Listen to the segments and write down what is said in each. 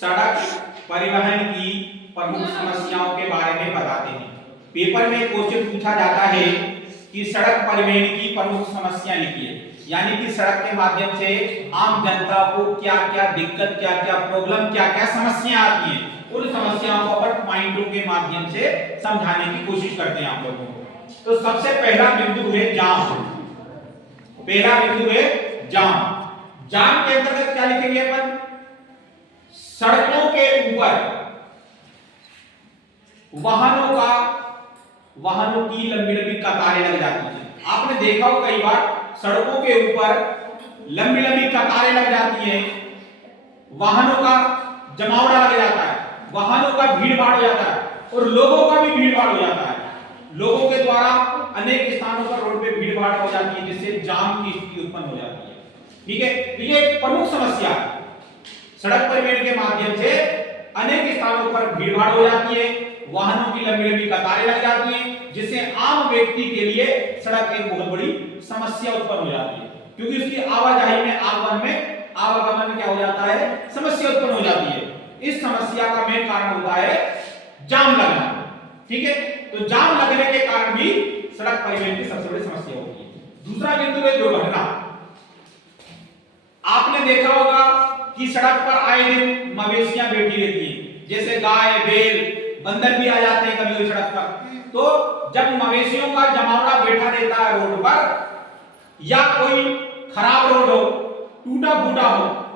सड़क परिवहन की प्रमुख समस्याओं के बारे में बताते हैं। पेपर में क्वेश्चन पूछा जाता है कि सड़क परिवहन की प्रमुख समस्या लिखिए, यानी कि सड़क के माध्यम से आम जनता को क्या-क्या दिक्कत, क्या-क्या प्रॉब्लम, क्या-क्या समस्या आती हैं, उन समस्याओं को अपन पॉइंटों के माध्यम से समझाने की कोशिश करते हैं आप लोगों को। तो सबसे पहला बिंदु है जाम। पहला बिंदु है जाम। जाम के अंतर्गत क्या लिखेंगे अपन? सड़कों के ऊपर वाहनों की लंबी लंबी कतारें लग जाती हैं। आपने देखा हो कई बार सड़कों के ऊपर लंबी लंबी कतारें लग जाती हैं, वाहनों का जमावड़ा लग जाता है, वाहनों का भीड़ भाड़ हो जाता है और लोगों का भी भीड़ भाड़ हो जाता है। लोगों के द्वारा अनेक स्थानों पर रोड पे भीड़ भाड़ हो जाती है, जिससे जाम की स्थिति उत्पन्न हो जाती है। ठीक है, तो ये प्रमुख समस्या है। सड़क परिवहन के माध्यम से अनेक स्थानों पर भीड़ भाड़ हो जाती है, वाहनों की लंबी लंबी कतारें लग जाती हैं, जिससे आम व्यक्ति के लिए सड़क एक बहुत बड़ी समस्या उत्पन्न हो जाती है, क्योंकि उसकी आवाजाही में आवागमन में क्या हो जाता है? समस्या उत्पन्न हो जाती है। इस समस्या का मेन कारण होता है जाम लगना। ठीक है, तो जाम लगने के कारण भी सड़क परिवहन की सबसे बड़ी समस्या होती है। दूसरा बिंदु है दुर्घटना। आपने देखा होगा कि सड़क पर आए दिन मवेशियां बैठी रहती हैं, जैसे गाय, बैल, बंदर भी आ जाते हैं कभी सड़क पर। तो जब मवेशियों का जमावड़ा बैठा रहता है रोड पर, या कोई खराब रोड हो, टूटा फूटा हो,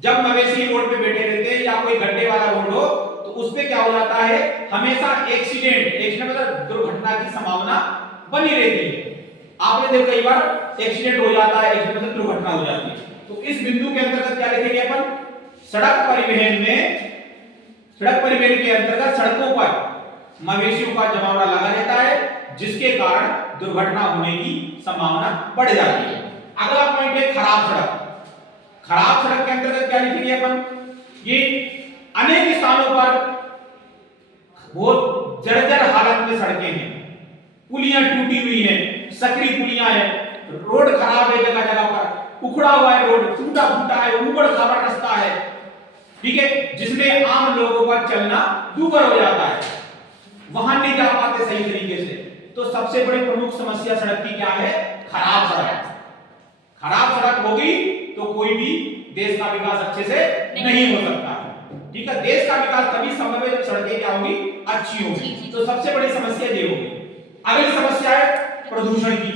जब मवेशी रोड पे बैठे रहते हैं या कोई गड्ढे वाला रोड हो, तो उस पे क्या हो जाता है? हमेशा एक्सीडेंट मतलब दुर्घटना की संभावना बनी रहती है। आपने देखा कई बार एक्सीडेंट हो जाता है, एक्सीडेंट मतलब दुर्घटना हो जाती है। तो इस बिंदु के अंतर्गत क्या लिखेंगे अपन? सड़क परिवहन के अंतर्गत सड़कों पर मवेशियों का जमावड़ा लगा रहता है, जिसके कारण दुर्घटना होने की संभावना बढ़ जाती है। अगला पॉइंट है खराब सड़क। खराब सड़क के अंतर्गत क्या लिखेंगे अपन? ये अनेक स्थानों पर बहुत जर्जर हालत में सड़कें हैं, पुलियां टूटी हुई हैं, सकरी पुलियां हैं, रोड खराब है, जगह जगह पर उखड़ा हुआ है, रोड टूटा फूटा है, ऊबड़ खाबड़ रास्ता है। ठीक है, जिसमें आम लोगों का चलना दूभर हो जाता है, वाहन नहीं जा पाते सही तरीके से। तो सबसे बड़ी प्रमुख समस्या सड़क की क्या है? खराब सड़क। खराब सड़क होगी तो कोई भी देश का विकास अच्छे से नहीं हो सकता है। ठीक है, देश का विकास तभी संभव है जब सड़कें क्या होगी? अच्छी होगी। तो सबसे बड़ी समस्या ये होगी। अगली समस्या है प्रदूषण की।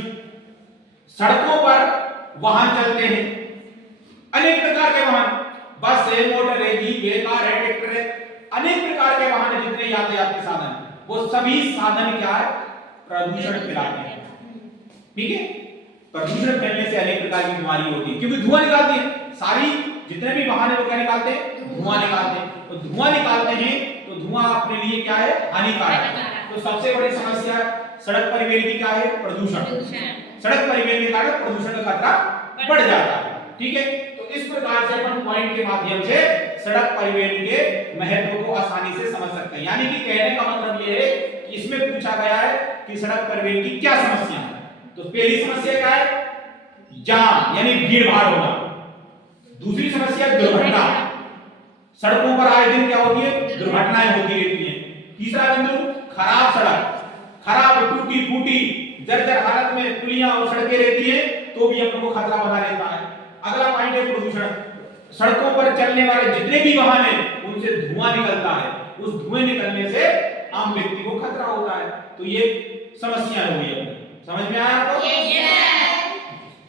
सड़कों पर वाहन चलते हैं, अनेक प्रकार के वाहन, बस है, मोटर है, जीप है, कार है, ट्रैक्टर है, अनेक प्रकार के वाहन है, जितने यातायात के साधन, वो सभी साधन क्या है? प्रदूषण फैलाते हैं। ठीक है, प्रदूषण फैलने से अनेक प्रकार की बीमारी होती है, क्योंकि धुआं निकालते हैं। सारी जितने भी वाहन है वो क्या निकालते हैं? धुआं निकालते हैं। तो धुआं निकालते हैं तो धुआं अपने लिए क्या है? हानिकारक है। तो सबसे बड़ी समस्या सड़क परिवहन की क्या है? प्रदूषण। सड़क परिवहन के कारण प्रदूषण का खतरा बढ़ जाता है। ठीक है, तो इस प्रकार से अपन पॉइंट के माध्यम से सड़क परिवहन के महत्व को आसानी से समझ सकते हैं। यानी कि कहने का मतलब ये है कि इसमें पूछा गया है कि सड़क परिवहन की क्या समस्या है। तो पहली समस्या क्या है? जाम, यानी भीड़ भाड़ होना। दूसरी समस्या दुर्घटना। सड़कों पर आए दिन क्या होती है? दुर्घटनाएं होती रहती हैं। तीसरा बिंदु खराब सड़क। खराब, टूटी फूटी, जर्जर हालत में पुलियां और सड़कें रहती हैं, तो भी अपन को खतरा बना रहता है। अगला पॉइंट है प्रदूषण। सड़कों पर चलने वाले जितने भी वाहन हैं, उनसे धुआं निकलता है। उस धुएं निकलने से आम व्यक्ति को खतरा होता है। तो ये समस्या हो गई। समझ में आया?